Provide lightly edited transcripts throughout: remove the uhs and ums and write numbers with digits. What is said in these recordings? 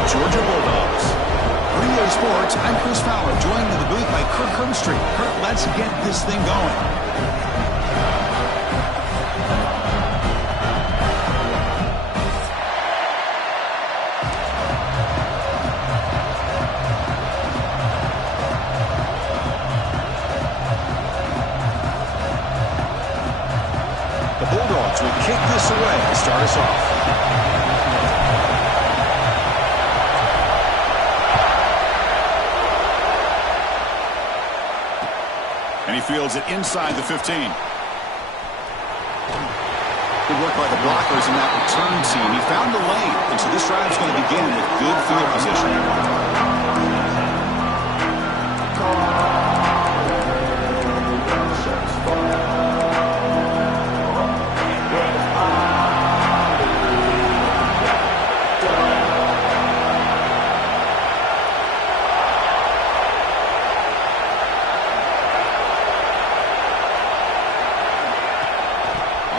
the Georgia Bulldogs. For EA Sports, I'm Chris Fowler, joined in the booth by Kirk Herbstreit. Kirk, let's get this thing going. The Bulldogs will kick this away to start us off. And he fields it inside the 15. Good work by the blockers in that return team. He found the lane, and so this drive is going to begin with good field position.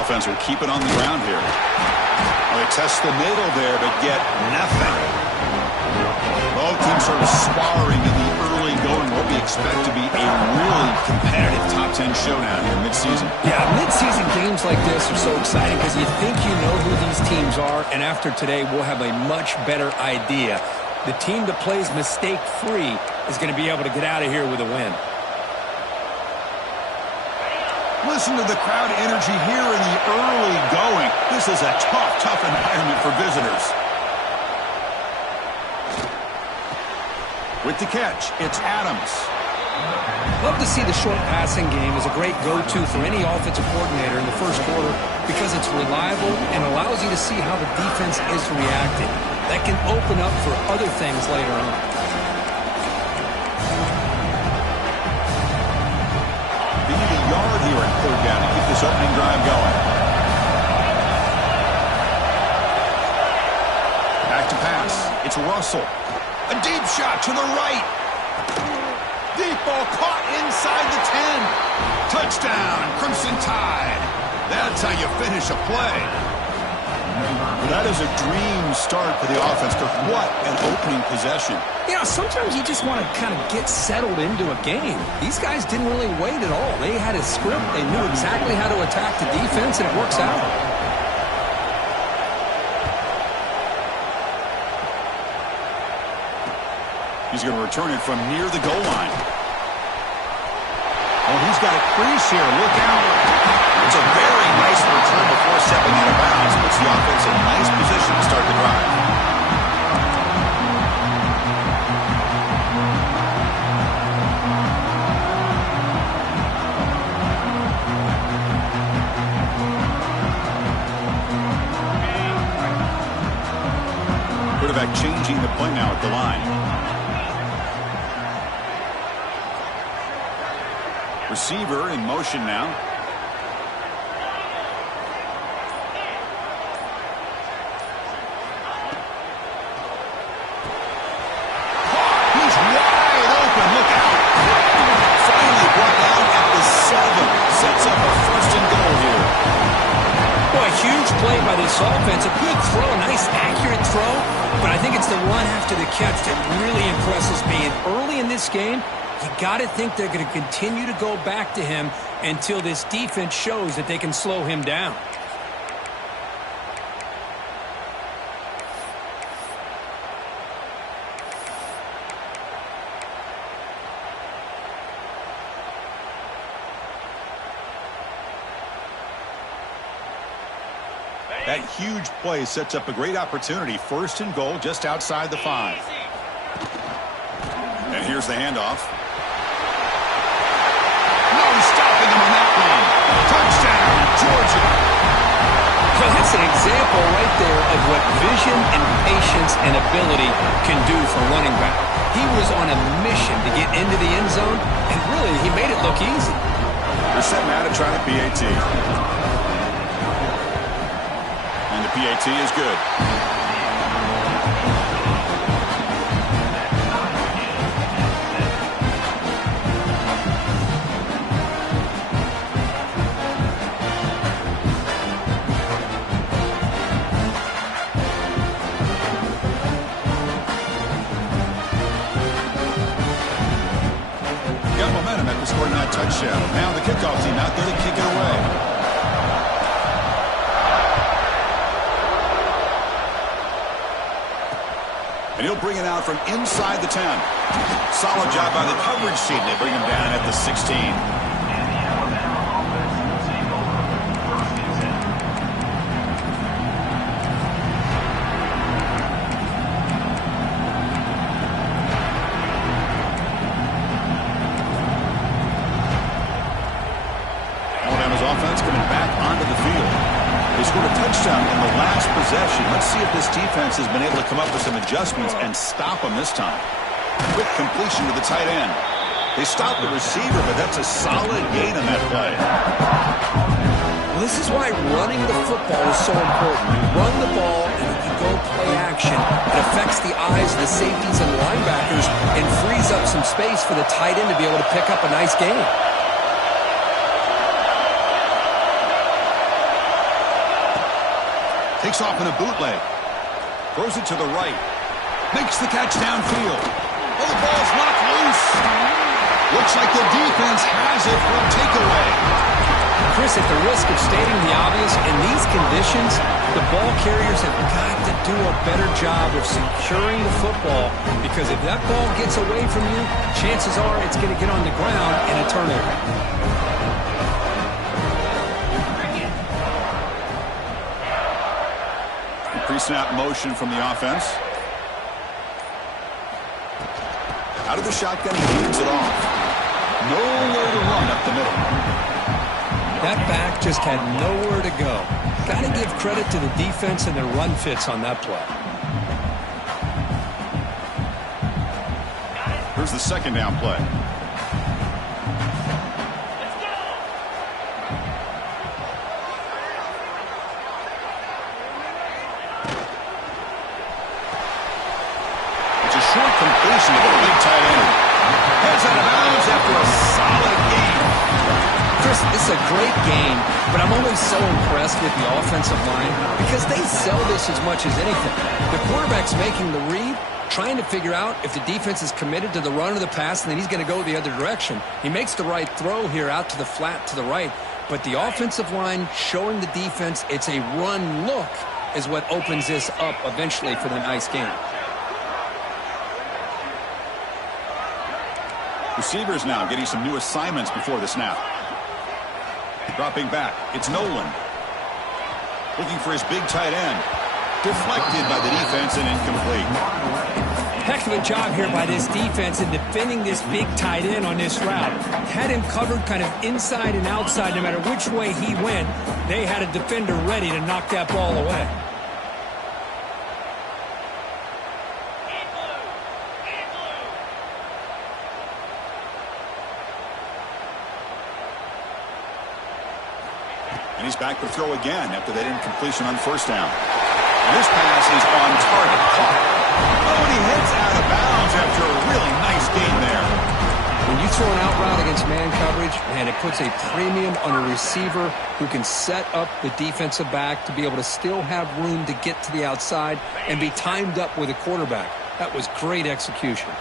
Offense will keep it on the ground here. Well, they test the middle there, but get nothing. Both teams sort of sparring in the early going. What we expect to be a really competitive top 10 showdown here mid-season. Yeah, mid-season games like this are so exciting because you think you know who these teams are, and after today, we'll have a much better idea. The team that plays mistake-free is going to be able to get out of here with a win. Listen to the crowd energy here in the early going. This is a tough environment for visitors. With the catch, it's Adams. Love to see the short passing game as a great go-to for any offensive coordinator in the first quarter because it's reliable and allows you to see how the defense is reacting. That can open up for other things later on. Yard here in third down to keep this opening drive going. Back to pass. It's Russell. A deep shot to the right. Deep ball caught inside the 10. Touchdown, Crimson Tide. That's how you finish a play. That is a dream start for the offense. What an opening possession. You know, sometimes you just want to kind of get settled into a game. These guys didn't really wait at all. They had a script. They knew exactly how to attack the defense, and it works out. He's going to return it from near the goal line. Oh, he's got a crease here. Look out. It's a very nice return before stepping out of bounds. Puts the offense in a nice position to start the drive. Quarterback changing the play now at the line. Receiver in motion now. He's wide open. Look out. Finally brought down at the 7. Sets up a first and goal here. Boy, a huge play by this offense. A good throw, a nice accurate throw. But I think it's the run after the catch that really impresses me. And early in this game, you got to think they're going to continue to go back to him until this defense shows that they can slow him down. That huge play sets up a great opportunity. First and goal just outside the 5. And here's the handoff. No stopping him on that one. Touchdown, Georgia. So that's an example right there of what vision and patience and ability can do for running back. He was on a mission to get into the end zone, and really, he made it look easy. They're setting out to try the PAT. And the PAT is good. touchdown. Now the kickoff team out there to kick it away. And he'll bring it out from inside the 10. Solid job by the coverage team. They bring him down at the 16. Let's see if this defense has been able to come up with some adjustments and stop them this time. Quick completion to the tight end. They stopped the receiver, but that's a solid gain on that play. Well, this is why running the football is so important. You run the ball, and if you go play action, it affects the eyes of the safeties and linebackers and frees up some space for the tight end to be able to pick up a nice gain. Takes off in a bootleg. Throws it to the right. Makes the catch downfield. Oh, the ball's knocked loose. Looks like the defense has it for a takeaway. Chris, at the risk of stating the obvious, in these conditions, the ball carriers have got to do a better job of securing the football, because if that ball gets away from you, chances are it's going to get on the ground and a turnover. Pre-snap motion from the offense. Out of the shotgun, he leads it off. Nowhere to run up the middle. That back just had nowhere to go. Got to give credit to the defense and their run fits on that play. Here's the second down play. Short completion to the big tight end. Heads out of bounds after a solid game. Chris, this is a great game, but I'm always so impressed with the offensive line because they sell this as much as anything. The quarterback's making the read, trying to figure out if the defense is committed to the run or the pass, and then he's going to go the other direction. He makes the right throw here out to the flat to the right, but the offensive line showing the defense it's a run look is what opens this up eventually for the nice game. Receivers now getting some new assignments before the snap. Dropping back, it's Nolan. Looking for his big tight end. Deflected by the defense and incomplete. Heck of a job here by this defense in defending this big tight end on this route. Had him covered kind of inside and outside no matter which way he went. They had a defender ready to knock that ball away. And he's back to throw again after that incompletion on first down. And this pass is on target. Caught. Oh, and he heads out of bounds after a really nice gain there. When you throw an out route against man coverage, man, it puts a premium on a receiver who can set up the defensive back to be able to still have room to get to the outside and be timed up with a quarterback. That was great execution.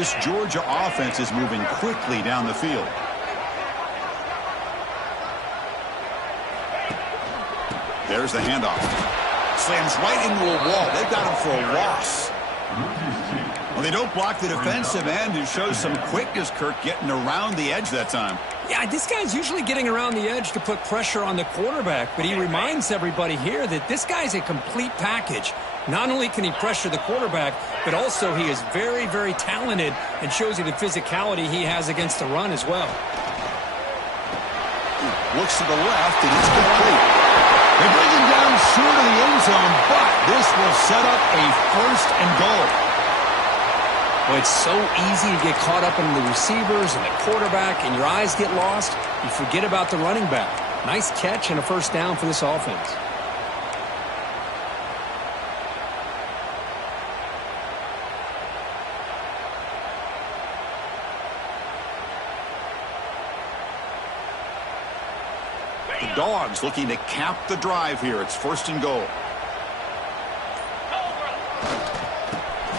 This Georgia offense is moving quickly down the field. There's the handoff. Slams right into a wall. They've got him for a loss. Well, they don't block the defensive end, who shows some quickness, Kirk, getting around the edge that time. Yeah, this guy's usually getting around the edge to put pressure on the quarterback, but he reminds everybody here that this guy's a complete package. Not only can he pressure the quarterback, but also he is very, very talented and shows you the physicality he has against the run as well. Looks to the left, and it's complete. They bring him down short of the end zone, but this will set up a first and goal. Well, it's so easy to get caught up in the receivers and the quarterback, and your eyes get lost. You forget about the running back. Nice catch and a first down for this offense. The Dogs looking to cap the drive here. It's first and goal.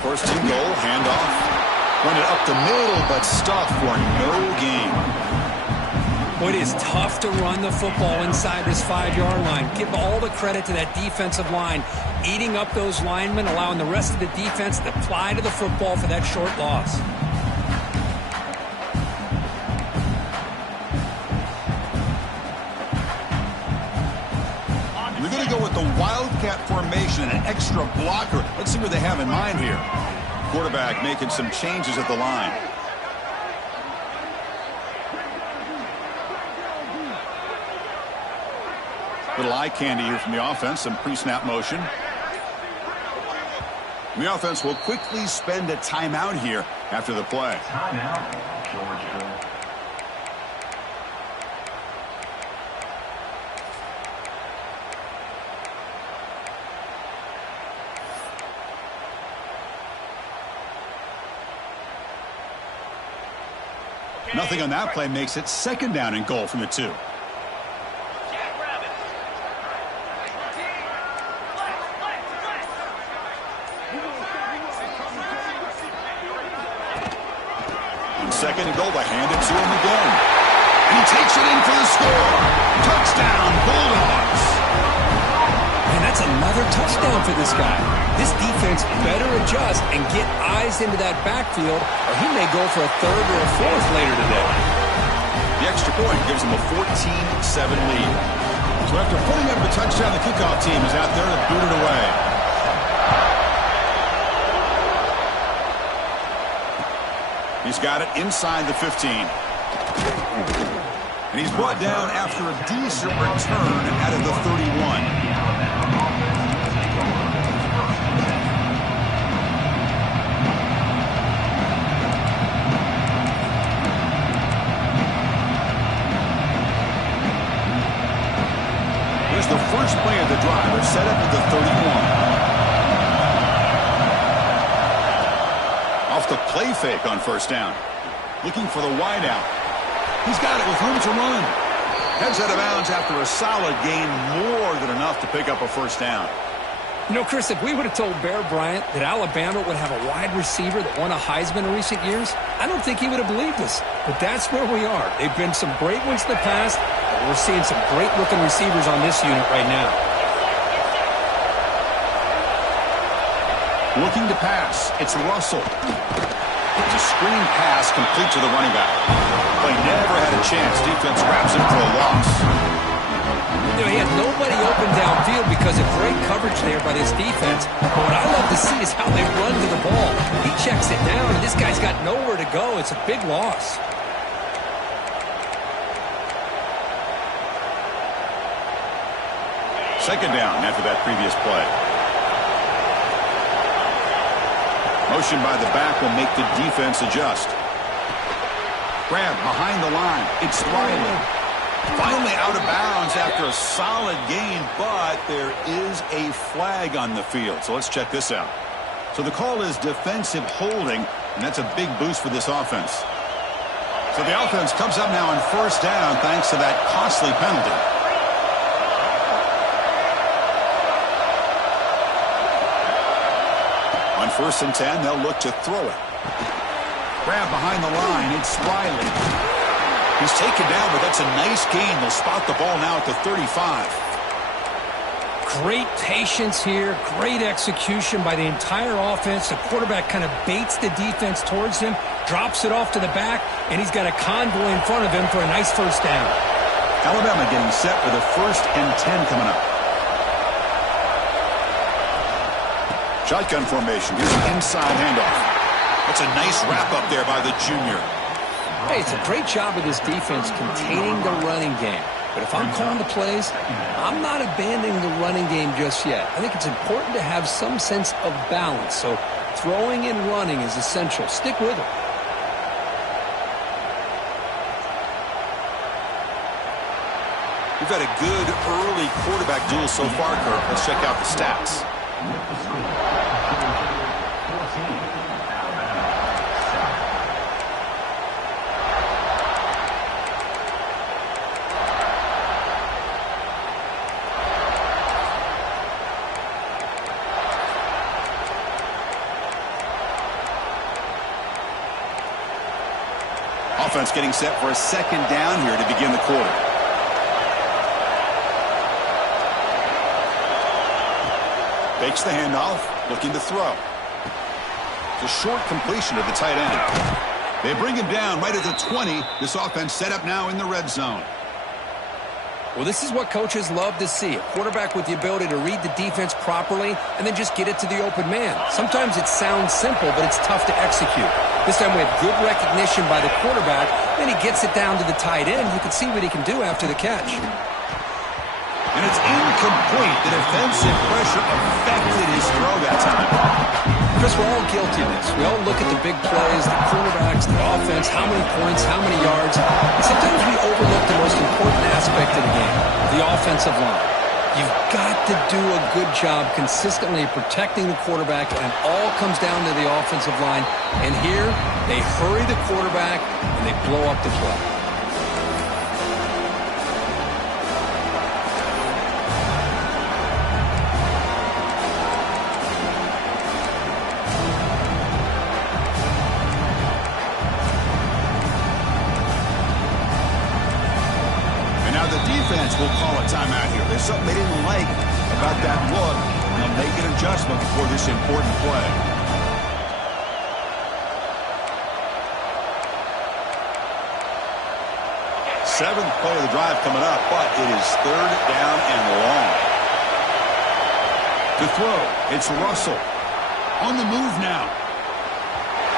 First and goal, handoff. Run it up the middle, but stuffed for no gain. Well, it is tough to run the football inside this 5-yard line. Give all the credit to that defensive line, eating up those linemen, allowing the rest of the defense to fly to the football for that short loss. We're going to go with the Wildcat formation and an extra blocker. Let's see what they have in mind here. Quarterback making some changes at the line. Little eye candy here from the offense, some pre-snap motion. The offense will quickly spend a timeout here after the play. Timeout, Georgia. Nothing on that play makes it 2nd down and goal from the 2. On 2nd and goal, they hand it to him again. And he takes it in for the score. Touchdown, Bulldogs. And that's another touchdown for this guy. This defense better adjust and get eyes into that backfield, or he may go for a 3rd or a 4th later today. The extra point gives them a 14-7 lead. So after putting up a touchdown, the kickoff team is out there to boot it away. He's got it inside the 15. And he's brought down after a decent return out of the 31. Here's the first play of the drive. They're set up at the 31. Off the play fake on 1st down. Looking for the wideout. He's got it with room to run. Heads out of bounds after a solid gain, more than enough to pick up a 1st down. You know, Chris, if we would have told Bear Bryant that Alabama would have a wide receiver that won a Heisman in recent years, I don't think he would have believed us. But that's where we are. They've been some great ones in the past, and we're seeing some great-looking receivers on this unit right now. Looking to pass. It's Russell. It's a screen pass complete to the running back. Play never had a chance. Defense wraps him for a loss. You know, he had nobody open downfield because of great coverage there by this defense. But what I love to see is how they run to the ball. He checks it down, and this guy's got nowhere to go. It's a big loss. Second down after that previous play. Motion by the back will make the defense adjust. Grab behind the line. It's Riley. Finally out of bounds after a solid gain, but there is a flag on the field. So let's check this out. So the call is defensive holding, and that's a big boost for this offense. So the offense comes up now on 1st down thanks to that costly penalty. On 1st and 10, they'll look to throw it. Grab behind the line. It's Riley. He's taken down, but that's a nice gain. They'll spot the ball now at the 35. Great patience here. Great execution by the entire offense. The quarterback kind of baits the defense towards him, drops it off to the back, and he's got a convoy in front of him for a nice 1st down. Alabama getting set for the 1st and 10 coming up. Shotgun formation. Here's an inside handoff. That's a nice wrap up there by the junior. Hey, it's a great job of this defense containing the running game. But if I'm calling the plays, I'm not abandoning the running game just yet. I think it's important to have some sense of balance. So throwing and running is essential. Stick with it. We've had a good early quarterback duel so far, Kirk. Let's check out the stats. Offense getting set for a second down here to begin the quarter. Fakes the handoff, looking to throw. It's a short completion to the tight end. They bring him down right at the 20. This offense set up now in the red zone. Well, this is what coaches love to see. A quarterback with the ability to read the defense properly and then just get it to the open man. Sometimes it sounds simple, but it's tough to execute. This time we have good recognition by the quarterback. Then he gets it down to the tight end. You can see what he can do after the catch. And it's incomplete. The defensive pressure affected his throw that time. Chris, we're all guilty of this. We all look at the big plays, the quarterbacks, the offense, how many points, how many yards. And sometimes we overlook the most important aspect of the game, the offensive line. You've got to do a good job consistently protecting the quarterback, and it all comes down to the offensive line. And here, they hurry the quarterback, and they blow up the play. We'll call a timeout here. There's something they didn't like about that look. They'll make an adjustment for this important play. Seventh play of the drive coming up, but it is third down and long. To throw, it's Russell. On the move now.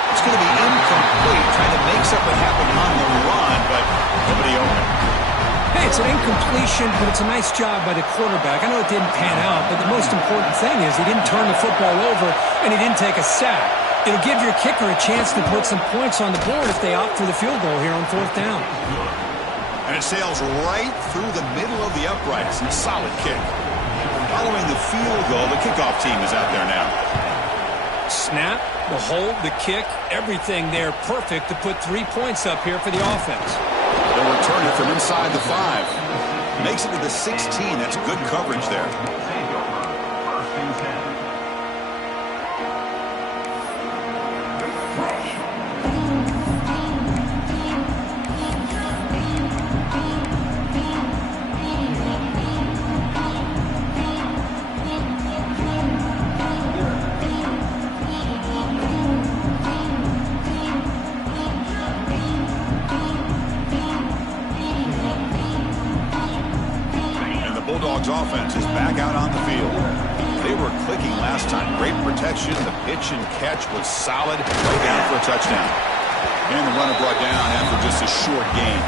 It's going to be incomplete, trying to make something happen on the run, but nobody open. Hey, it's an incompletion, but it's a nice job by the quarterback. I know it didn't pan out, but the most important thing is he didn't turn the football over and he didn't take a sack. It'll give your kicker a chance to put some points on the board if they opt for the field goal here on fourth down. And it sails right through the middle of the uprights. A solid kick. Following the field goal, the kickoff team is out there now. Snap, the hold, the kick, everything there perfect to put 3 points up here for the offense. They'll return it from inside the 5. Makes it to the 16. That's good coverage there. Offense is back out on the field. They were clicking last time. Great protection. The pitch and catch was solid. Right down for a touchdown. And the runner brought down after just a short gain.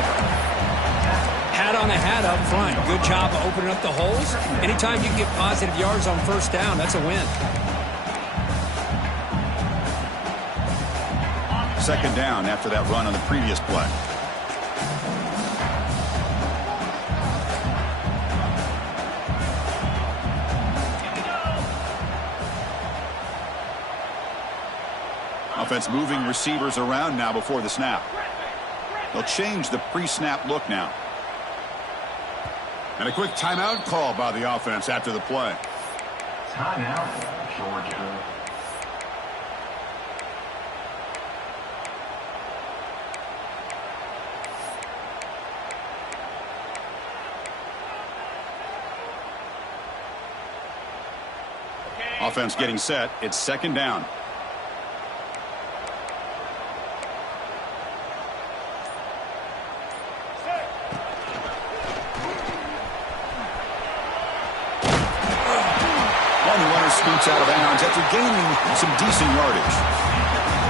Hat on a hat up front. Good job of opening up the holes. Anytime you can get positive yards on first down, that's a win. Second down after that run on the previous play. Offense moving receivers around now before the snap. They'll change the pre-snap look now. And a quick timeout call by the offense after the play. Timeout, Georgia. Offense getting set. It's second down. Scoots out of bounds after gaining some decent yardage.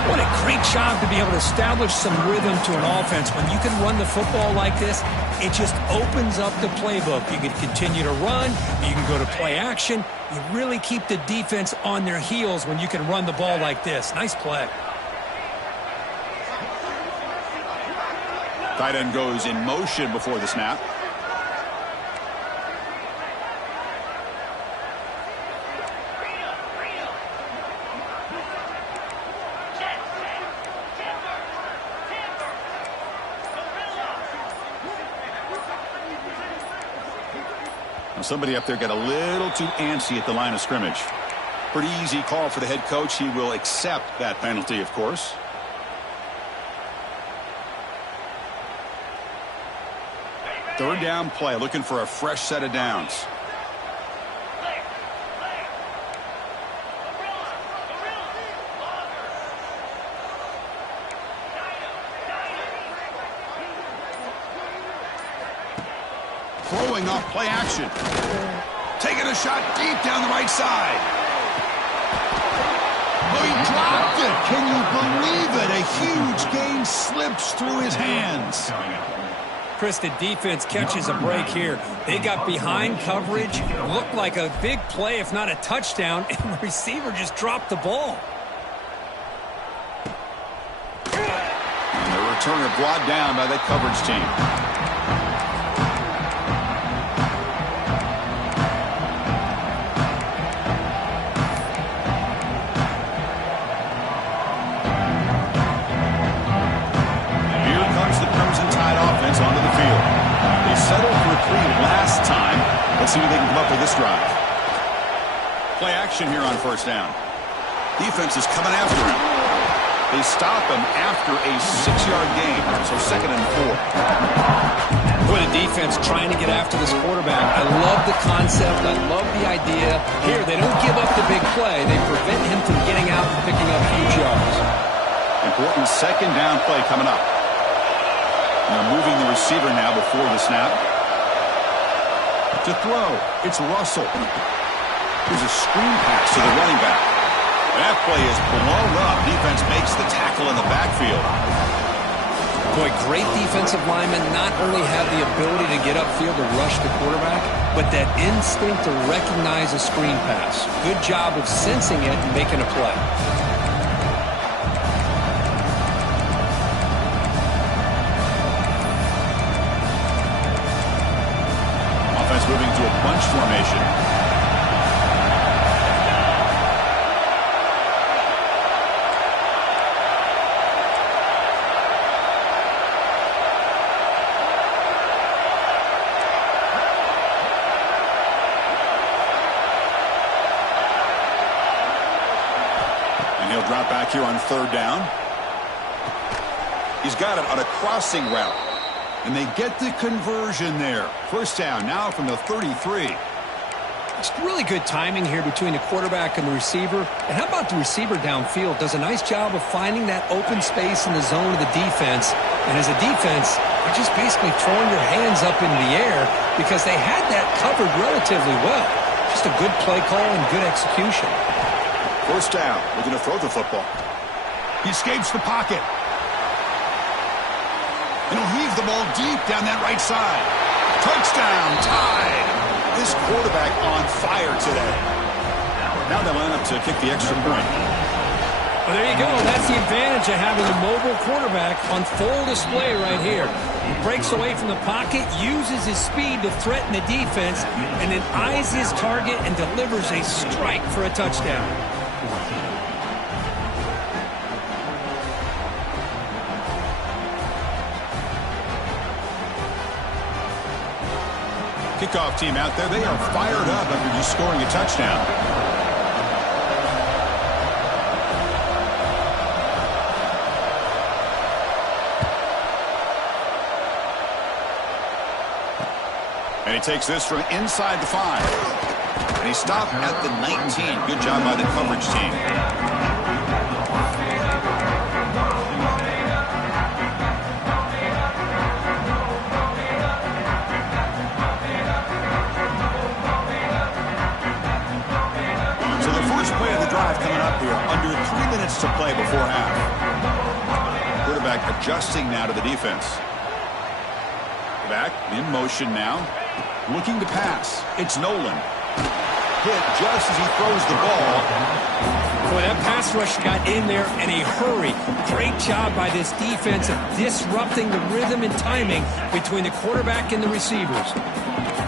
What a great job to be able to establish some rhythm to an offense. When you can run the football like this, it just opens up the playbook. You can continue to run. You can go to play action. You really keep the defense on their heels when you can run the ball like this. Nice play. Tight end goes in motion before the snap. Somebody up there got a little too antsy at the line of scrimmage. Pretty easy call for the head coach. He will accept that penalty, of course. Third down play, looking for a fresh set of downs. Throwing off play action. Taking a shot deep down the right side. Oh, he dropped it. Can you believe it? A huge gain slips through his hands. Chris, the defense catches a break here. They got behind coverage. Looked like a big play, if not a touchdown, and the receiver just dropped the ball. And the returner brought down by the coverage team. Onto the field. They settled for a 3 last time. Let's see what they can come up with this drive. Play action here on first down. Defense is coming after him. They stop him after a 6-yard gain, so 2nd and 4. Boy, the defense trying to get after this quarterback. I love the concept. I love the idea. Here, they don't give up the big play. They prevent him from getting out and picking up huge yards. Important 2nd down play coming up. They're moving the receiver now before the snap. To throw, it's Russell. Here's a screen pass to the running back. That play is blown up. Defense makes the tackle in the backfield. Boy, great defensive linemen not only have the ability to get upfield to rush the quarterback, but that instinct to recognize a screen pass. Good job of sensing it and making a play. Moving to a bunch formation. And he'll drop back here on 3rd down. He's got it on a crossing route. And they get the conversion there. First down now from the 33. It's really good timing here between the quarterback and the receiver. And how about the receiver downfield? Does a nice job of finding that open space in the zone of the defense. And as a defense, you're just basically throwing your hands up in the air because they had that covered relatively well. Just a good play call and good execution. First down. Looking to throw the football. He escapes the pocket. And he'll heave the ball deep down that right side. Touchdown, Tide. This quarterback on fire today. Now they line up to kick the extra point. Well, there you go. That's the advantage of having a mobile quarterback on full display right here. He breaks away from the pocket, uses his speed to threaten the defense, and then eyes his target and delivers a strike for a touchdown. Kickoff team out there, they are fired up after just scoring a touchdown. And he takes this from inside the 5. And he stopped at the 19. Good job by the coverage team. Coming up here, under 3 minutes to play before half. Quarterback adjusting now to the defense. Back in motion now, looking to pass. It's Nolan. Hit just as he throws the ball. Boy, that pass rush got in there in a hurry. Great job by this defense of disrupting the rhythm and timing between the quarterback and the receivers.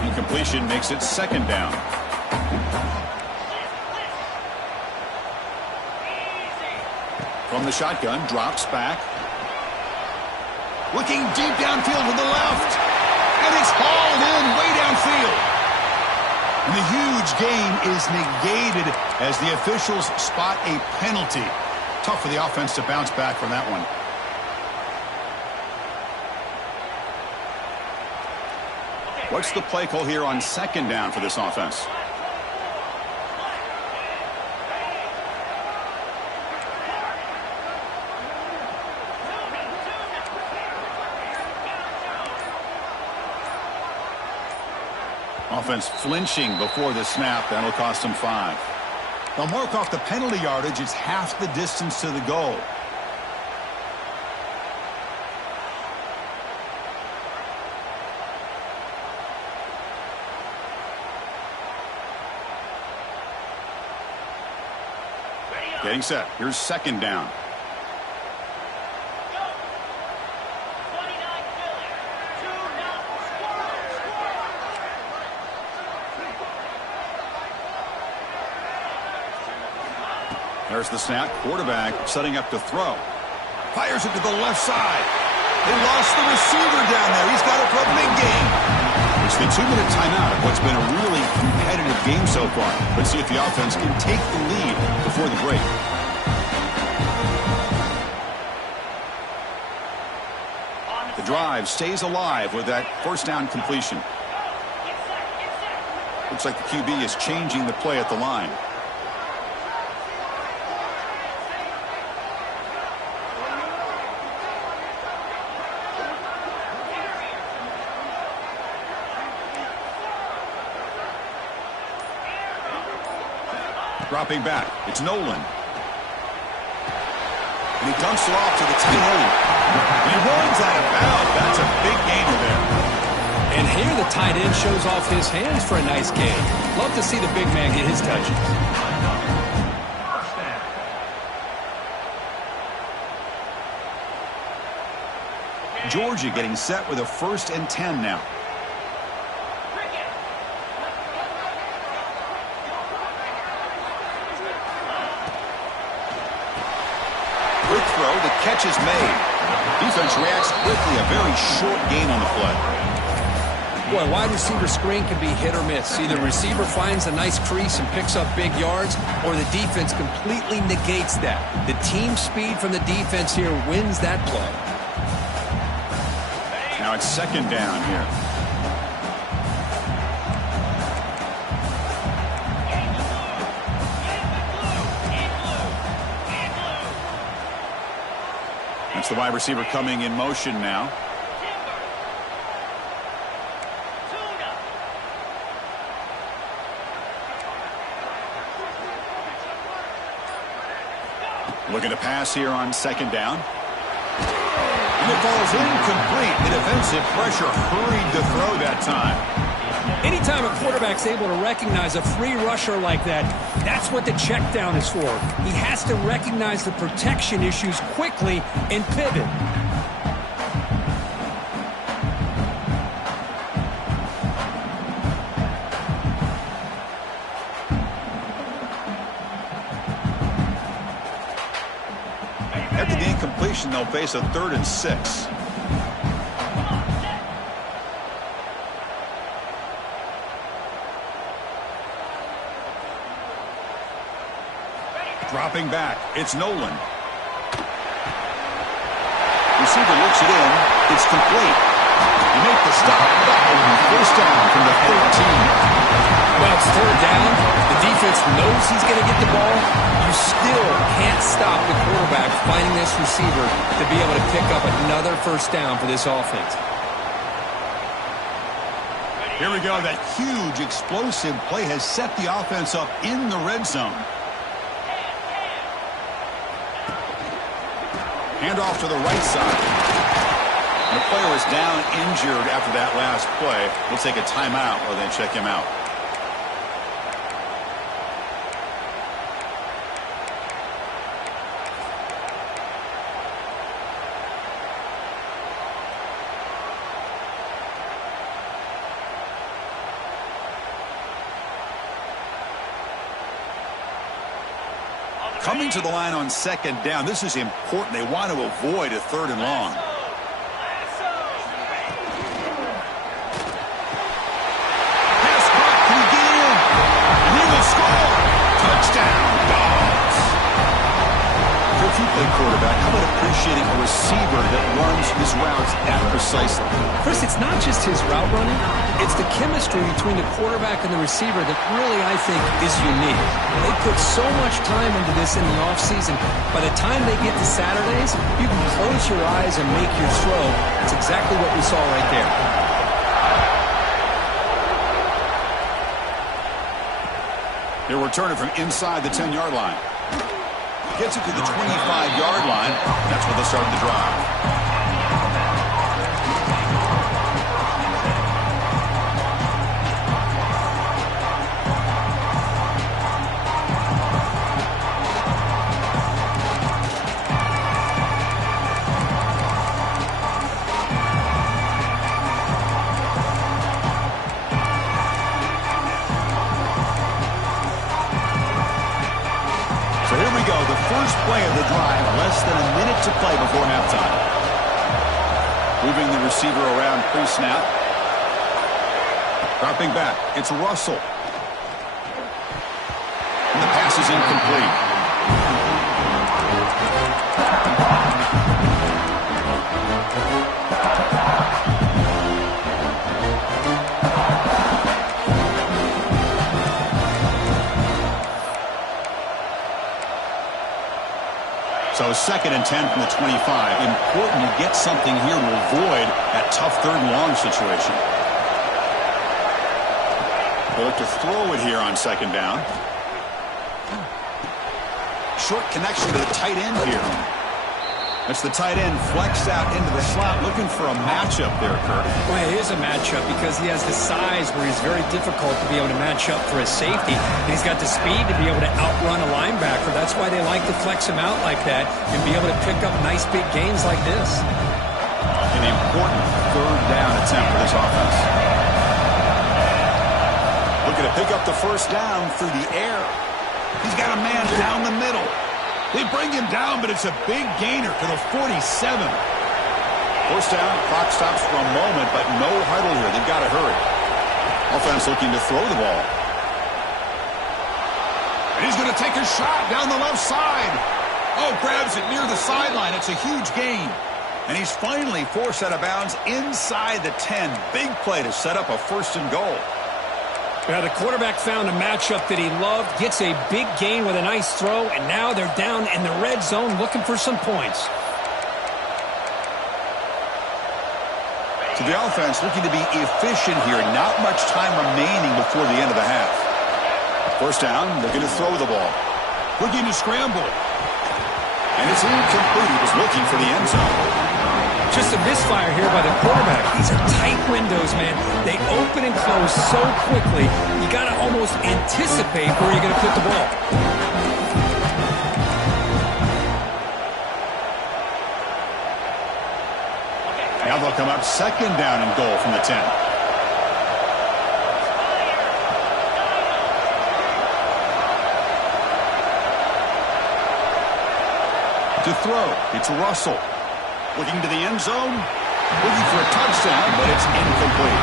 Incompletion makes it 2nd down. From the shotgun, drops back. Looking deep downfield to the left. And it's hauled in way downfield. And the huge gain is negated as the officials spot a penalty. Tough for the offense to bounce back from that one. What's the play call here on second down for this offense? Offense flinching before the snap. That'll cost them 5. They'll mark off the penalty yardage. It's half the distance to the goal. Getting set. Here's second down. There's the snap. Quarterback setting up to throw. Fires it to the left side. They lost the receiver down there. He's got it for a big game. It's the 2-minute timeout of what's been a really competitive game so far. Let's see if the offense can take the lead before the break. The drive stays alive with that first down completion. Looks like the QB is changing the play at the line. Dropping back, it's Nolan. And he dumps it off to the tight end. And he runs out of bounds. That's a big gainer there. And here the tight end shows off his hands for a nice gain. Love to see the big man get his touches. Georgia getting set with a 1st and 10 now. The catch is made. Defense reacts quickly. A very short gain on the play. Boy, wide receiver screen can be hit or miss. Either receiver finds a nice crease and picks up big yards, or the defense completely negates that. The team speed from the defense here wins that play. Now it's second down here. That's the wide receiver coming in motion now. Looking to pass here on second down. And it falls incomplete. The defensive pressure hurried to throw that time. Anytime a quarterback's able to recognize a free rusher like that, that's what the check down is for. He has to recognize the protection issues quickly and pivot. After the incompletion, they'll face a 3rd and 6. Dropping back, it's Nolan. Receiver looks it in. It's complete. You make the stop. First down from the 13. Well, it's 3rd down. The defense knows he's going to get the ball. You still can't stop the quarterback finding this receiver to be able to pick up another first down for this offense. Here we go. That huge explosive play has set the offense up in the red zone. Handoff to the right side. The player is down injured after that last play. We'll take a timeout while they check him out. Coming to the line on second down. This is important. They want to avoid a 3rd and long. Pass caught. Can he get in? And he will score. Touchdown, Dogs. For a few play quarterback, how about appreciating a receiver that runs his routes that precisely? Chris, it's not just his route running. It's the chemistry between the quarterback and the receiver that really, I think, is unique. They put so much time into this in the offseason. By the time they get to Saturdays, you can close your eyes and make your throw. That's exactly what we saw right there. They're returning from inside the 10-yard line. Gets it to the 25-yard line. That's where they start the drive. First play of the drive, less than a minute to play before halftime. Moving the receiver around pre-snap. Dropping back, it's Russell. And the pass is incomplete. So 2nd and 10 from the 25. Important to get something here to avoid that tough 3rd and long situation. They'll look to throw it here on 2nd down. Short connection to the tight end here. That's the tight end flexed out into the slot, looking for a matchup there, Kirk. Well, it is a matchup because he has the size where he's very difficult to be able to match up for his safety. And he's got the speed to be able to outrun a linebacker. That's why they like to flex him out like that and be able to pick up nice big gains like this. An important 3rd down attempt for this offense. Looking to pick up the 1st down through the air. He's got a man down the middle. They bring him down, but it's a big gainer to the 47. 1st down, clock stops for a moment, but no huddle here. They've got to hurry. Offense looking to throw the ball. And he's going to take a shot down the left side. Oh, grabs it near the sideline. It's a huge gain. And he's finally forced out of bounds inside the 10. Big play to set up a 1st and goal. Now, the quarterback found a matchup that he loved, gets a big gain with a nice throw, and now they're down in the red zone looking for some points. So the offense looking to be efficient here. Not much time remaining before the end of the half. 1st down, looking to throw the ball. Looking to scramble. And it's incomplete. He was looking for the end zone. Just a misfire here by the quarterback. These are tight windows, man. They open and close so quickly, you got to almost anticipate where you're going to put the ball. Now they'll come up 2nd down and goal from the 10. To throw, it's Russell. Looking to the end zone, looking for a touchdown, but it's incomplete.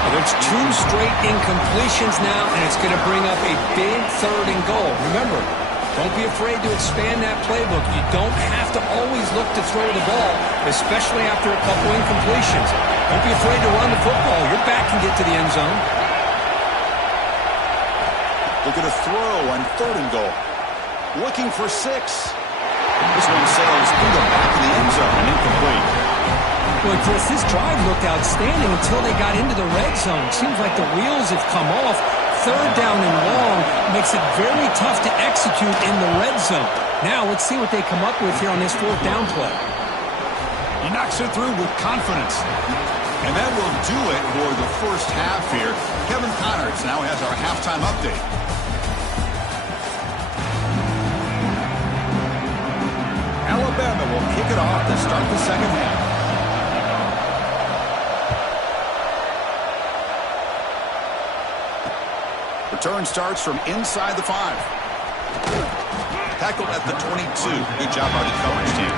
Well, there's 2 straight incompletions now, and it's going to bring up a big 3rd and goal. Remember, don't be afraid to expand that playbook. You don't have to always look to throw the ball, especially after a couple incompletions. Don't be afraid to run the football. Your back can get to the end zone. Looking to throw on 3rd and goal. Looking for 6. This one sails through the back of the end zone and incomplete. Well, Chris, this drive looked outstanding until they got into the red zone. Seems like the wheels have come off. 3rd down and long makes it very tough to execute in the red zone. Now let's see what they come up with here on this 4th down play. He knocks it through with confidence. And that will do it for the 1st half here. Kevin Connors now has our halftime update. Alabama will kick it off to start the 2nd half. Return starts from inside the 5. Tackled at the 22. Good job by the coverage team.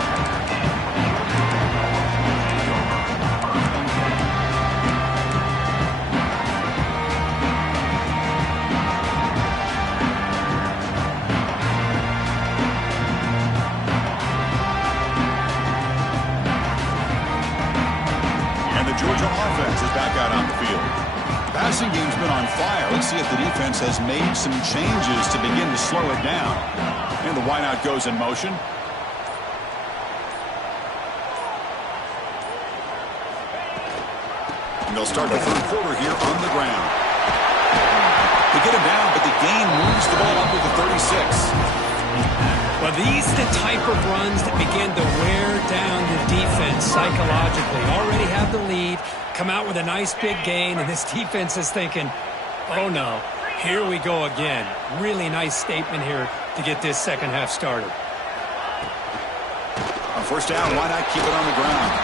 Georgia offense is back out on the field. Passing game's been on fire. Let's see if the defense has made some changes to begin to slow it down. And the wideout goes in motion. And they'll start the third quarter here on the ground. They get him down, but the gain moves the ball up with the 36. Well, these are the type of runs that begin to wear down the defense psychologically. Already have the lead, come out with a nice big gain, and this defense is thinking, oh no, here we go again. Really nice statement here to get this second half started. On first down, why not keep it on the ground?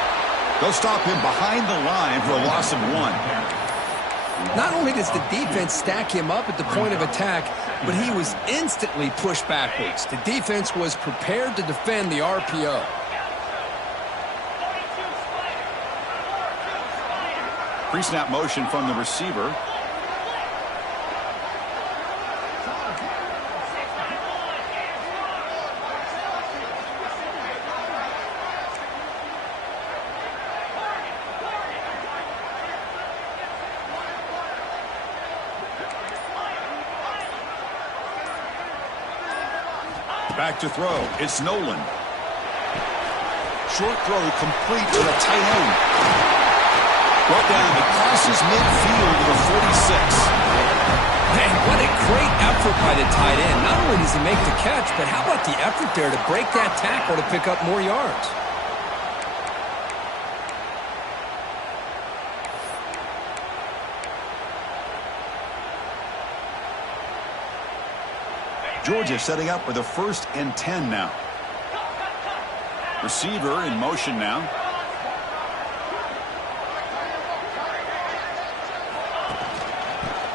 They'll stop him behind the line for a loss of 1. Not only does the defense stack him up at the point of attack, but he was instantly pushed backwards. The defense was prepared to defend the RPO. Pre-snap motion from the receiver. Back to throw. It's Nolan. Short throw complete to the tight end. Brought down. It crosses midfield to the 46. Man, what a great effort by the tight end. Not only does he make the catch, but how about the effort there to break that tackle to pick up more yards? Georgia setting up for the 1st and 10 now. Receiver in motion now.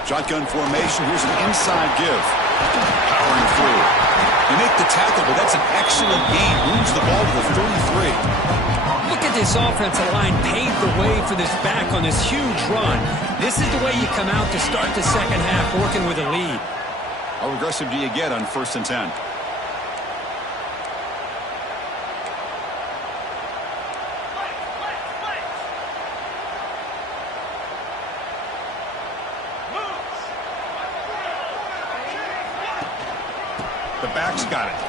Shotgun formation. Here's an inside give. Powering through. They make the tackle, but that's an excellent gain. Moves the ball to the 33. Look at this offensive line paved the way for this back on this huge run. This is the way you come out to start the second half, working with a lead. How aggressive do you get on 1st and 10? The back's got it.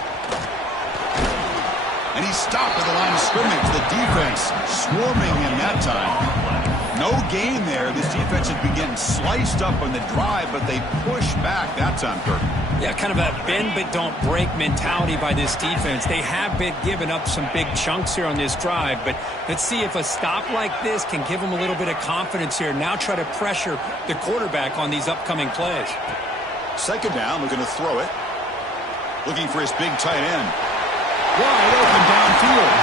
And he's stopped at the line of scrimmage. The defense swarming him that time. No gain there. This defense has been getting sliced up on the drive, but they push back that time, Kirk. Yeah, kind of a bend but don't break mentality by this defense. They have been giving up some big chunks here on this drive, but let's see if a stop like this can give them a little bit of confidence here. Now try to pressure the quarterback on these upcoming plays. Second down, looking to throw it. Looking for his big tight end. Wide open downfield.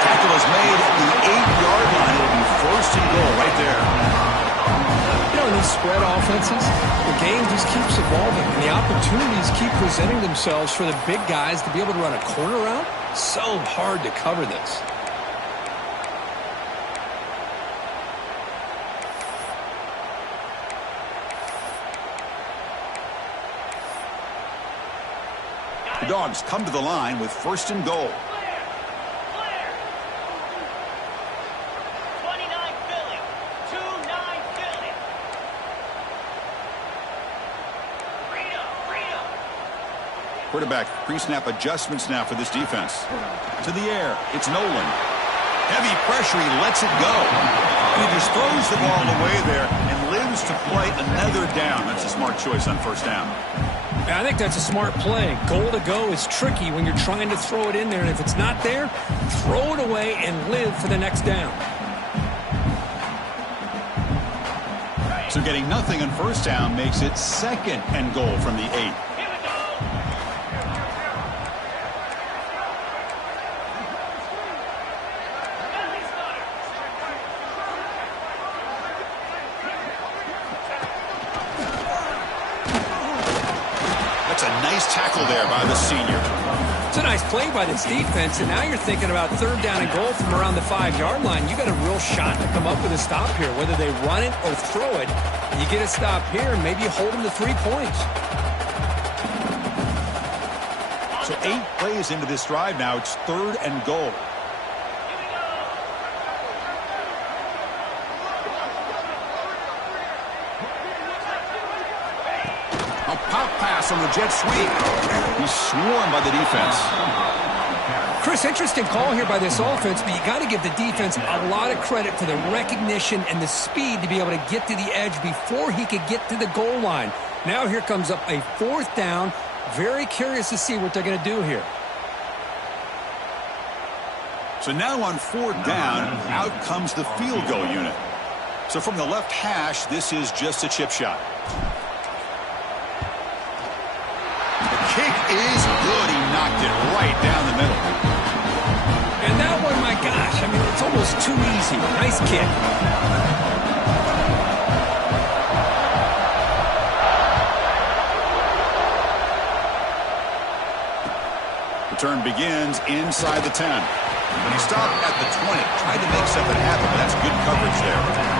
Tackle is made at the 8-yard line. It'll be 1st and goal right there. You know, in these spread offenses, the game just keeps evolving, and the opportunities keep presenting themselves for the big guys to be able to run a corner route. So hard to cover this. The Dogs come to the line with 1st and goal. Quarterback pre-snap adjustments now for this defense. To the air. It's Nolan. Heavy pressure. He lets it go. And he just throws the ball away there and lives to play another down. That's a smart choice on 1st down. I think that's a smart play. Goal to go is tricky when you're trying to throw it in there, and if it's not there, throw it away and live for the next down. So getting nothing on 1st down makes it 2nd and goal from the 8. Tackle there by the senior. It's a nice play by this defense, and now you're thinking about 3rd down and goal from around the 5-yard line. You got a real shot to come up with a stop here, whether they run it or throw it. You get a stop here, and maybe you hold them to 3 points. So 8 plays into this drive now. It's 3rd and goal. pass on the jet sweep. He's swarmed by the defense. Chris, interesting call here by this offense, but you got to give the defense a lot of credit for the recognition and the speed to be able to get to the edge before he could get to the goal line. Now here comes up a 4th down. Very curious to see what they're going to do here. So now on 4th down, out comes the field goal unit. So from the left hash, this is just a chip shot. The kick is good. He knocked it right down the middle. And that one, my gosh, I mean, it's almost too easy. Nice kick. Return begins inside the 10. But he stopped at the 20, tried to make something happen, but that's good coverage there.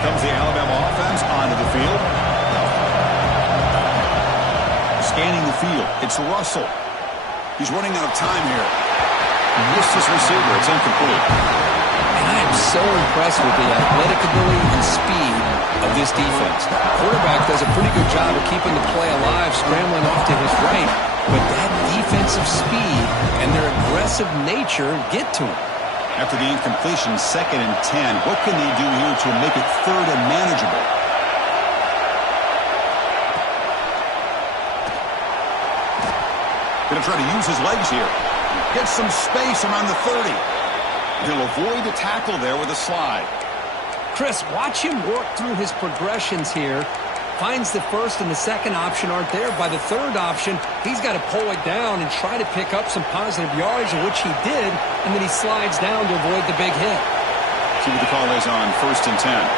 Comes the Alabama offense onto the field. Scanning the field. It's Russell. He's running out of time here. Missed his receiver. It's incomplete. And I am so impressed with the athletic ability and speed of this defense. The quarterback does a pretty good job of keeping the play alive, scrambling off to his right. But that defensive speed and their aggressive nature get to him. After the incompletion, 2nd and 10. What can they do here to make it 3rd and manageable? Going to try to use his legs here. Get some space around the 30. He'll avoid the tackle there with a slide. Chris, watch him work through his progressions here. Finds the 1st and the 2nd option aren't there. By the 3rd option, he's got to pull it down and try to pick up some positive yards, which he did, and then he slides down to avoid the big hit. See what the call is on 1st and 10.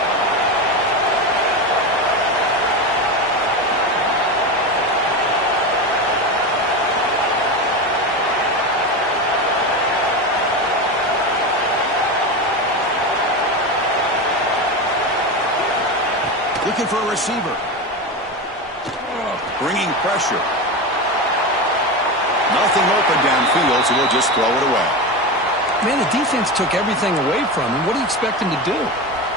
Looking for a receiver. Bringing pressure. Nothing open downfield, so he'll just throw it away. Man, the defense took everything away from him. What do you expect him to do?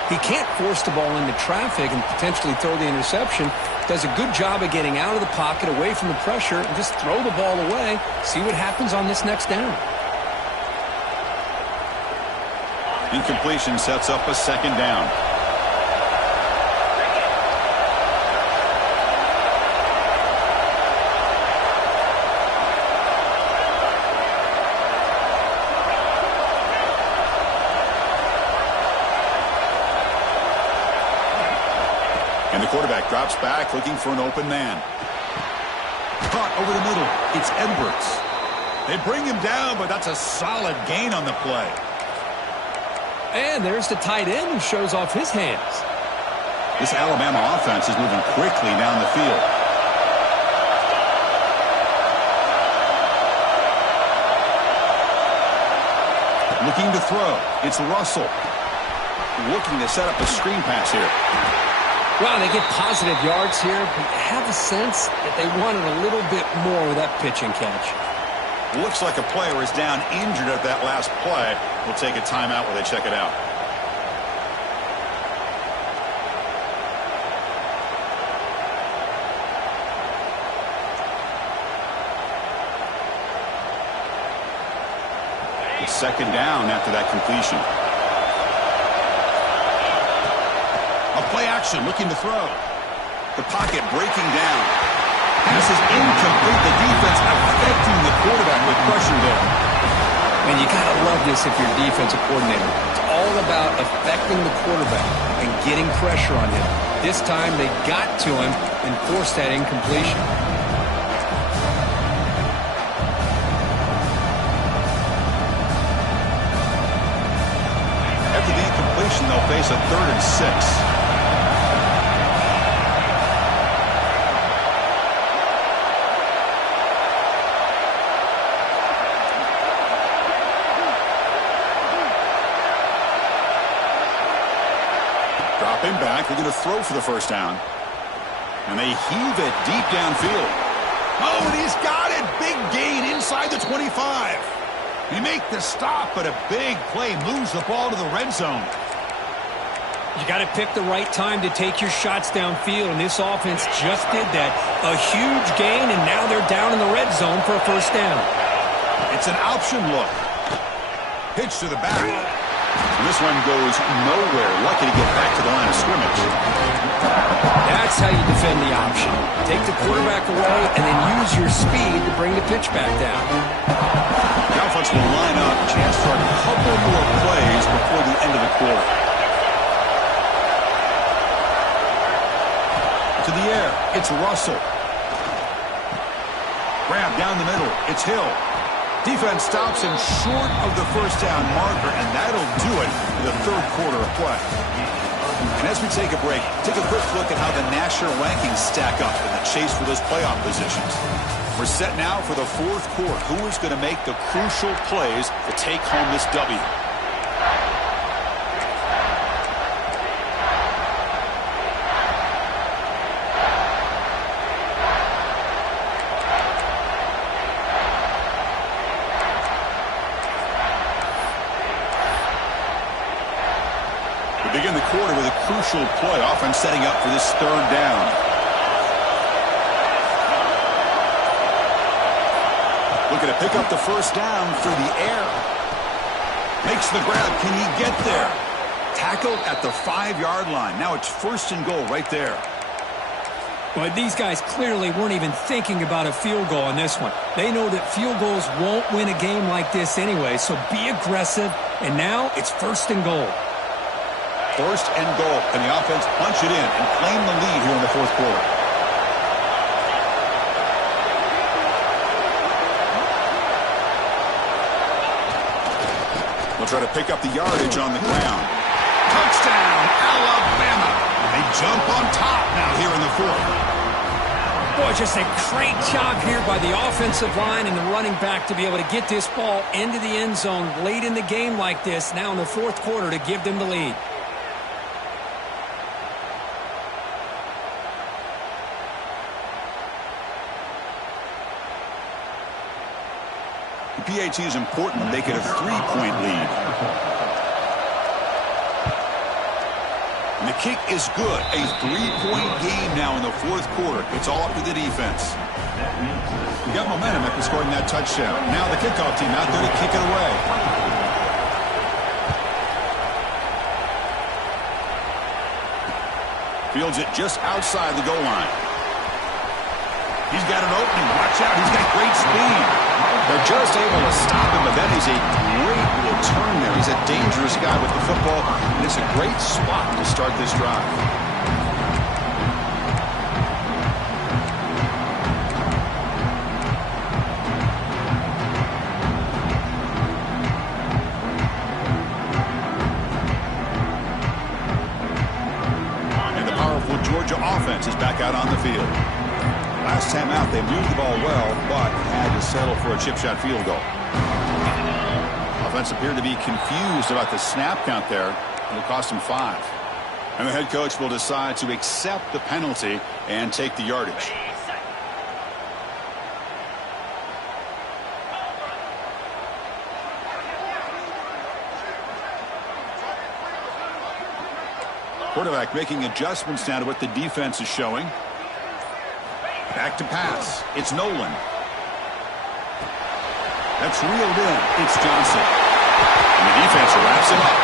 He can't force the ball into traffic and potentially throw the interception. Does a good job of getting out of the pocket, away from the pressure, and just throw the ball away. See what happens on this next down. Incompletion sets up a 2nd down. And the quarterback drops back, looking for an open man. Caught over the middle. It's Edwards. They bring him down, but that's a solid gain on the play. And there's the tight end who shows off his hands. This Alabama offense is moving quickly down the field. Looking to throw. It's Russell. Looking to set up a screen pass here. Wow, they get positive yards here, but you have a sense that they wanted a little bit more with that pitch and catch. Looks like a player is down injured at that last play. We'll take a timeout while they check it out. It's 2nd down after that completion. A play action, looking to throw. The pocket breaking down. Pass is incomplete. The defense affecting the quarterback with pressure there. And you got to love this if you're a defensive coordinator. It's all about affecting the quarterback and getting pressure on him. This time they got to him and forced that incompletion. After the incompletion, they'll face a 3rd and 6. likely going to throw for the first down. And they heave it deep downfield. Oh, and he's got it. Big gain inside the 25. He make the stop, but a big play moves the ball to the red zone. You got to pick the right time to take your shots downfield, and this offense just did that. A huge gain, and now they're down in the red zone for a first down. It's an option look. Pitch to the back. And this one goes nowhere. Lucky to get back to the line of scrimmage. That's how you defend the option. Take the quarterback away and then use your speed to bring the pitch back down. The offense will line up. Chance for a couple more plays before the end of the quarter. To the air. It's Russell. Grab down the middle. It's Hill. Defense stops him short of the first down marker, and that'll do it for the third quarter of play. And as we take a break, take a quick look at how the national rankings stack up in the chase for those playoff positions. We're set now for the fourth quarter. Who is going to make the crucial plays to take home this W? Begin the quarter with a crucial play. Offense setting up for this third down. Looking to pick up the first down through the air. Makes the grab. Can he get there? Tackled at the 5-yard line. Now it's first and goal right there. But these guys clearly weren't even thinking about a field goal on this one. They know that field goals won't win a game like this anyway, so be aggressive. And now it's first and goal. First and goal. Can the offense punch it in and claim the lead here in the fourth quarter? They'll try to pick up the yardage on the ground. Touchdown, Alabama. They jump on top now here in the fourth. Boy, just a great job here by the offensive line and the running back to be able to get this ball into the end zone late in the game like this, now in the fourth quarter, to give them the lead. PAT is important to make it a 3-point lead. And the kick is good. A 3-point game now in the fourth quarter. It's all up to the defense. We got momentum after scoring that touchdown. Now the kickoff team out there to kick it away. Fields it just outside the goal line. He's got an opening. Watch out. He's got great speed. They're just able to stop him, but that is a great return there. He's a dangerous guy with the football, and it's a great spot to start this drive. And the powerful Georgia offense is back out on the field. Last time out, they moved the ball well, but had to settle for a chip shot field goal. Offense appeared to be confused about the snap count there. It'll cost him 5. And the head coach will decide to accept the penalty and take the yardage. Quarterback making adjustments now to what the defense is showing. Back to pass. It's Nolan. That's reeled in. It's Johnson. And the defense wraps him up.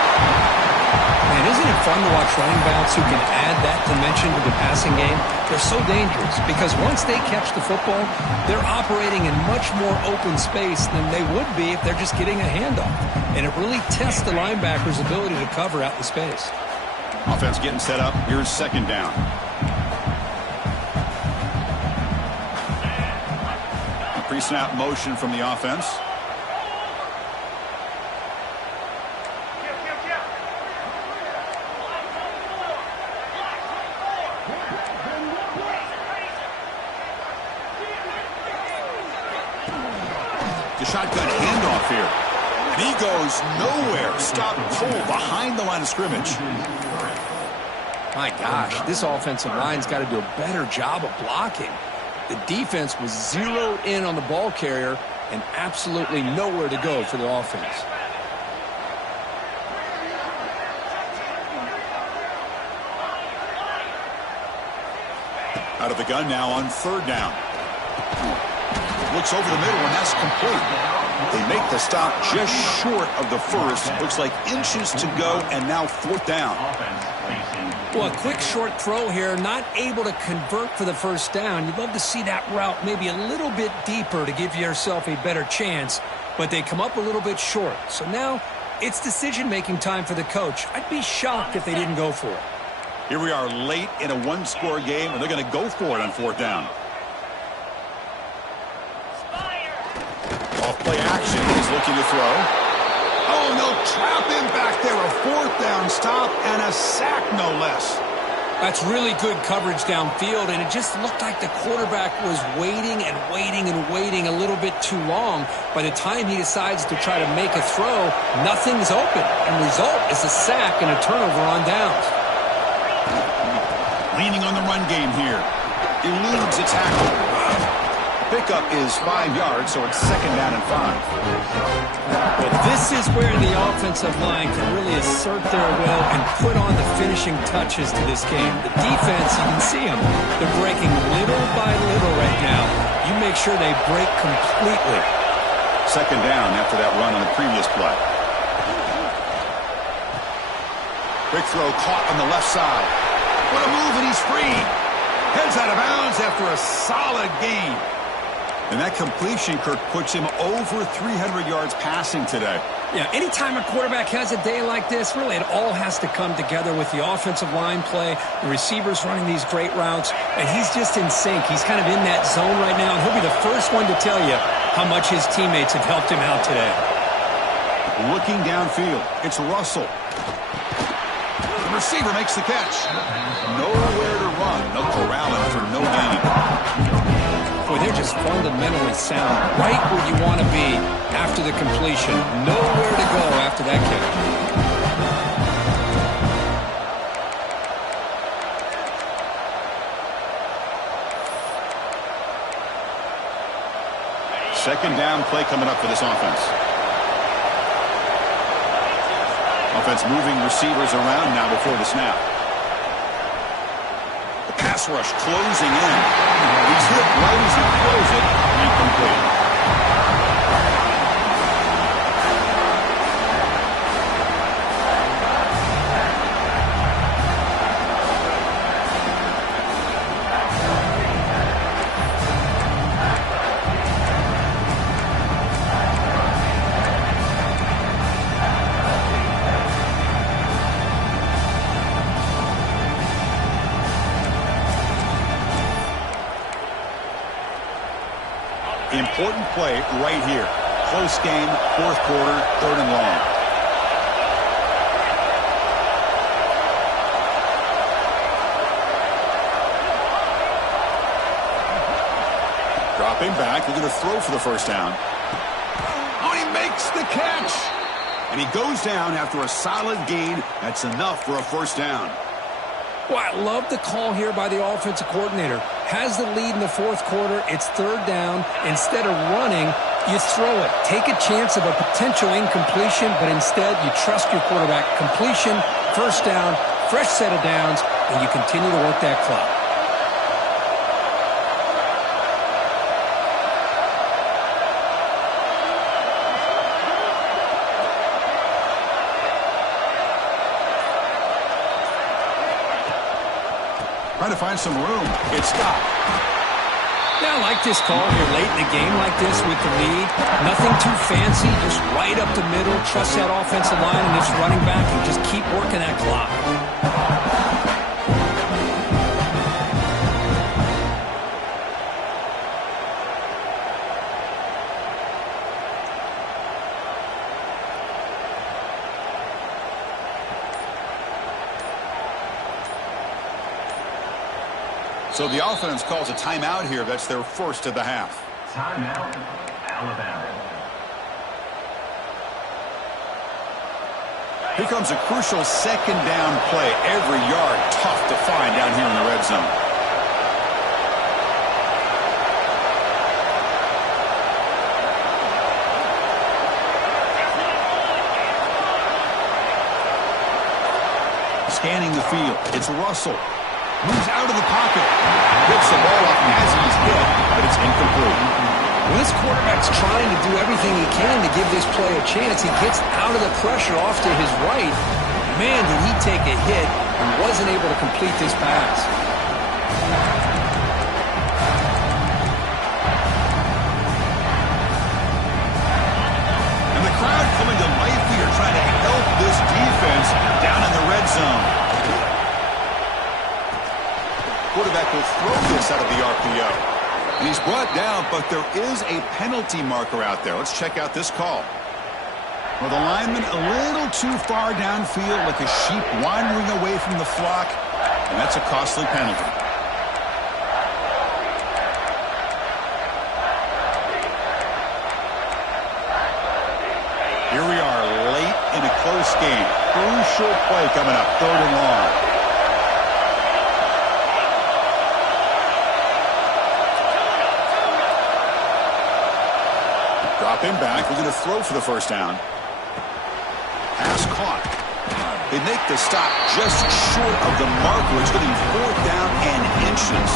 Man, isn't it fun to watch running backs who can add that dimension to the passing game? They're so dangerous because once they catch the football, they're operating in much more open space than they would be if they're just getting a handoff. And it really tests the linebacker's ability to cover out the space. Offense getting set up. Here's second down. Pre-snap motion from the offense. The shotgun handoff here. And he goes nowhere. Stop cold behind the line of scrimmage. My gosh, this offensive line's got to do a better job of blocking. The defense was zeroed in on the ball carrier and absolutely nowhere to go for the offense. Out of the gun now on third down. Looks over the middle, and that's complete. They make the stop just short of the first. Looks like inches to go, and now fourth down. Well, a quick short throw here, not able to convert for the first down. You'd love to see that route maybe a little bit deeper to give yourself a better chance, but they come up a little bit short. So now it's decision-making time for the coach. I'd be shocked if they didn't go for it. Here we are late in a one-score game, and they're going to go for it on fourth down. Off-play action. He's looking to throw. Oh, no, trap him back there. A fourth down stop and a sack, no less. That's really good coverage downfield, and it just looked like the quarterback was waiting and waiting and waiting a little bit too long. By the time he decides to try to make a throw, nothing's open, and the result is a sack and a turnover on downs. Leaning on the run game here. Eludes a tackle. Pickup is 5 yards, so it's second down and 5. Well, this is where the offensive line can really assert their will and put on the finishing touches to this game. The defense, you can see them. They're breaking little by little right now. You make sure they break completely. Second down after that run on the previous play. Quick throw caught on the left side. What a move, and he's free. Heads out of bounds after a solid gain. And that completion, Kirk, puts him over 300 yards passing today. Yeah, anytime a quarterback has a day like this, really it all has to come together with the offensive line play, the receivers running these great routes, and he's just in sync. He's kind of in that zone right now, and he'll be the first one to tell you how much his teammates have helped him out today. Looking downfield, it's Russell. The receiver makes the catch. Nowhere to run. They'll corral him for no gain. Boy, they're just fundamentally sound, right where you want to be after the completion. Nowhere to go after that catch. Second down play coming up for this offense. Offense moving receivers around now before the snap. The pass rush closing in. He's hit right as he throws it. Incomplete. Important play right here. Close game, fourth quarter, third and long. Dropping back, they're going to throw for the first down. Oh, he makes the catch. And he goes down after a solid gain. That's enough for a first down. Well, I love the call here by the offensive coordinator. Has the lead in the fourth quarter. It's third down. Instead of running, you throw it. Take a chance of a potential incompletion, but instead you trust your quarterback. Completion, first down, fresh set of downs, and you continue to work that clock. Trying to find some room. It's stopped. Yeah, I like this call here late in the game like this with the lead. Nothing too fancy, just right up the middle. Trust that offensive line and this running back and just keep working that clock. So the offense calls a timeout here. That's their first of the half. Timeout, Alabama. Here comes a crucial second down play. Every yard tough to find down here in the red zone. Scanning the field. It's Russell. Moves out of the pocket. Picks the ball up as he's hit, but it's incomplete. Well, this quarterback's trying to do everything he can to give this play a chance. He gets out of the pressure off to his right. Man, did he take a hit and wasn't able to complete this pass. And the crowd coming to life here, trying to help this defense down in the red zone. Quarterback will throw this out of the RPO. And he's brought down, but there is a penalty marker out there. Let's check out this call. Well, the lineman a little too far downfield, like a sheep wandering away from the flock, and that's a costly penalty. Here we are late in a close game. Crucial play coming up, 3rd and long. Drop him back. We're going to throw for the first down. Pass caught. They make the stop just short of the marker. It's going to be 4th down and inches.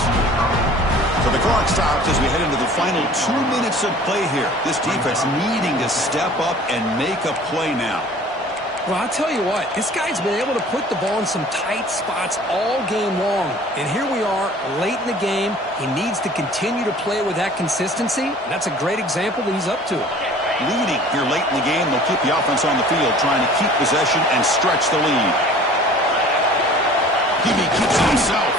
So the clock stops as we head into the final 2 minutes of play here. This defense needing to step up and make a play now. Well, I'll tell you what, this guy's been able to put the ball in some tight spots all game long. And here we are, late in the game. He needs to continue to play with that consistency. That's a great example that he's up to it. Leading here late in the game, they'll keep the offense on the field, trying to keep possession and stretch the lead. Hebe keeps it himself.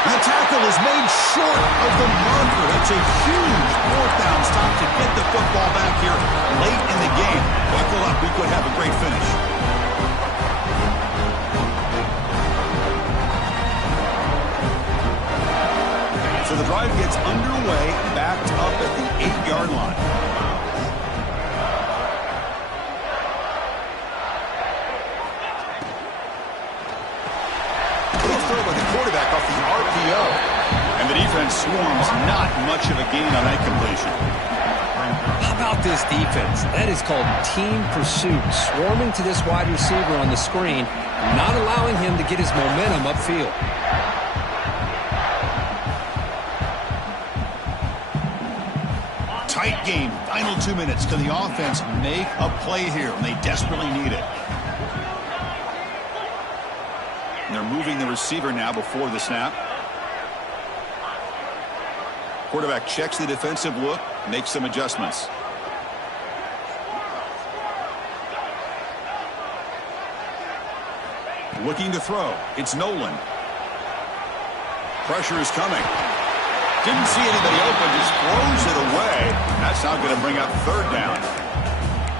And the tackle is made short of the marker. That's a huge 4th down stop to get the football back here late in the game. Buckle up, we could have a great finish. So the drive gets underway, backed up at the 8-yard line. By the quarterback off the RPO. And the defense swarms, not much of a gain on that completion. How about this defense? That is called team pursuit. Swarming to this wide receiver on the screen, not allowing him to get his momentum upfield. Tight game. Final 2 minutes. Can the offense make a play here? And they desperately need it. And they're moving the receiver now before the snap. Quarterback checks the defensive look, makes some adjustments. Looking to throw. It's Nolan. Pressure is coming. Didn't see anybody open, just throws it away. That's now going to bring up 3rd down.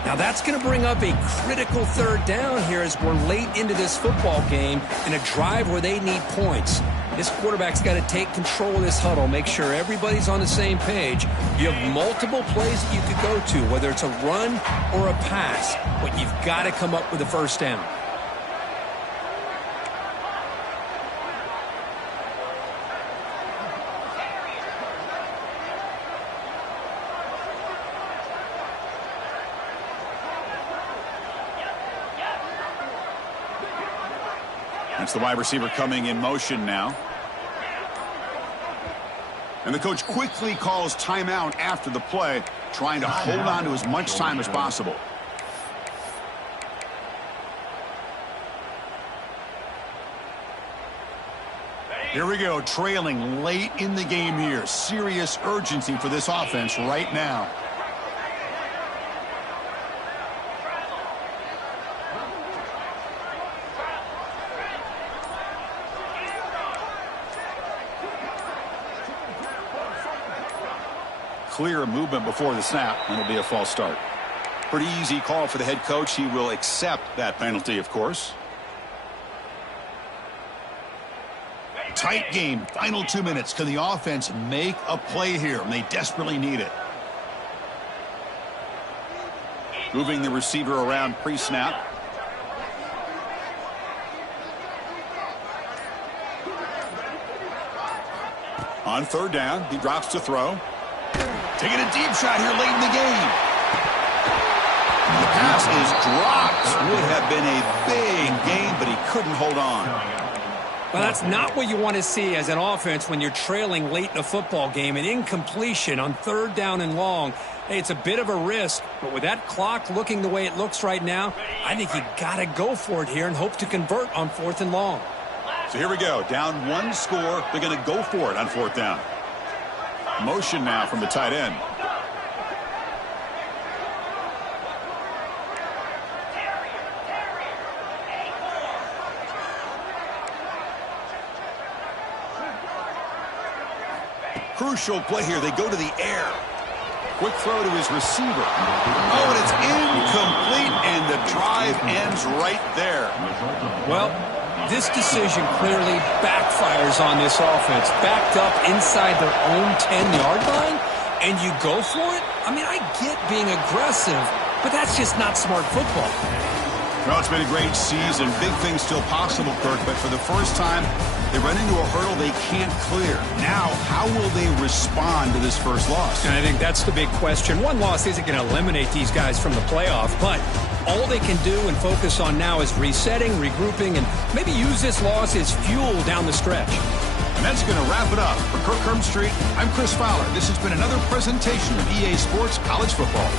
Now that's going to bring up a critical 3rd down here as we're late into this football game in a drive where they need points. This quarterback's got to take control of this huddle, make sure everybody's on the same page. You have multiple plays that you could go to, whether it's a run or a pass, but you've got to come up with a 1st down. That's the wide receiver coming in motion now. And the coach quickly calls timeout after the play, trying to hold on to as much time as possible. Here we go, trailing late in the game here. Serious urgency for this offense right now. Clear movement before the snap, and it'll be a false start. Pretty easy call for the head coach. He will accept that penalty, of course. Tight game, final 2 minutes. Can the offense make a play here? And they desperately need it. Moving the receiver around pre-snap. On third down, he drops to throw. Taking a deep shot here late in the game. The pass is dropped. Would have been a big gain, but he couldn't hold on. Well, that's not what you want to see as an offense when you're trailing late in a football game. An incompletion on third down and long. Hey, it's a bit of a risk, but with that clock looking the way it looks right now, I think you got to go for it here and hope to convert on fourth and long. So here we go. Down one score. They're going to go for it on fourth down. Motion now from the tight end. Crucial play here. They go to the air. Quick throw to his receiver. Oh, and it's incomplete, and the drive ends right there. Well, this decision clearly backfires on this offense. Backed up inside their own 10-yard line, and you go for it? I mean, I get being aggressive, but that's just not smart football. Well, it's been a great season. Big things still possible, Kirk, but for the first time, they run into a hurdle they can't clear. Now, how will they respond to this first loss? And I think that's the big question. One loss isn't going to eliminate these guys from the playoff, but all they can do and focus on now is resetting, regrouping, and maybe use this loss as fuel down the stretch. And that's going to wrap it up. For Kirk Herbstreit, I'm Chris Fowler. This has been another presentation of EA Sports College Football.